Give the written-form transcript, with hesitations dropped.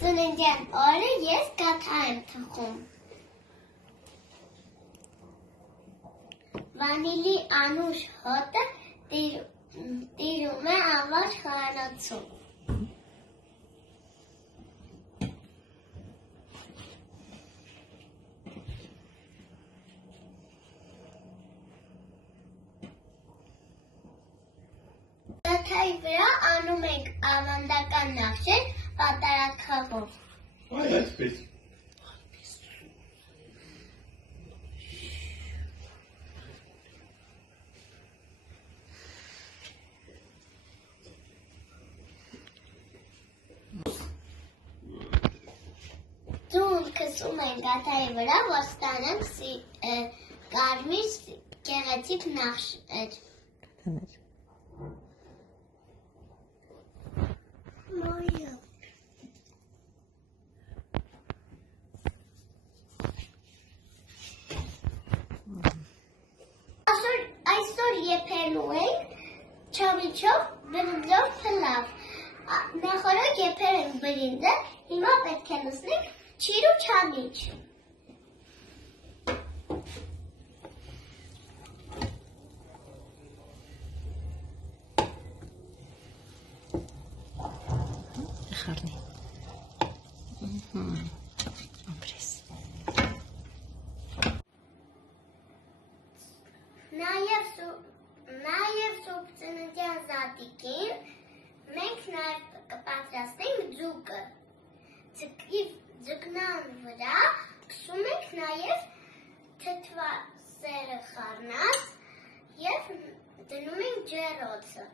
ծննդյան օրը ես գաթա եմ թխում։ Վանիլի անուշ հոտը տիրում է անվար խոհանոցում։ Գաթայի վրա անում ենք ավանդական նախշեր պատարագխաղով։ Այ այսպես։ Ձուն քսում ենք գաթայի վրա, որ ստանանք կարմիր գեղեցիկ նախշեր։ Այսօր եփելու ենք չավիչով, բրինձով փլավ։ Նախորդ եփել ենք բրինձը, հիմա պետք է լցնենք չիր ու չամիչ։ Խառնի։ Ապրես։ Նաև սուրբ ծննդյան զատիկին մենք նաև կպատրաստենք ձուկը։ Ձկնան վրա քսում ենք նաև թթվասերը խառնած և դնում ենք ջեռոցը։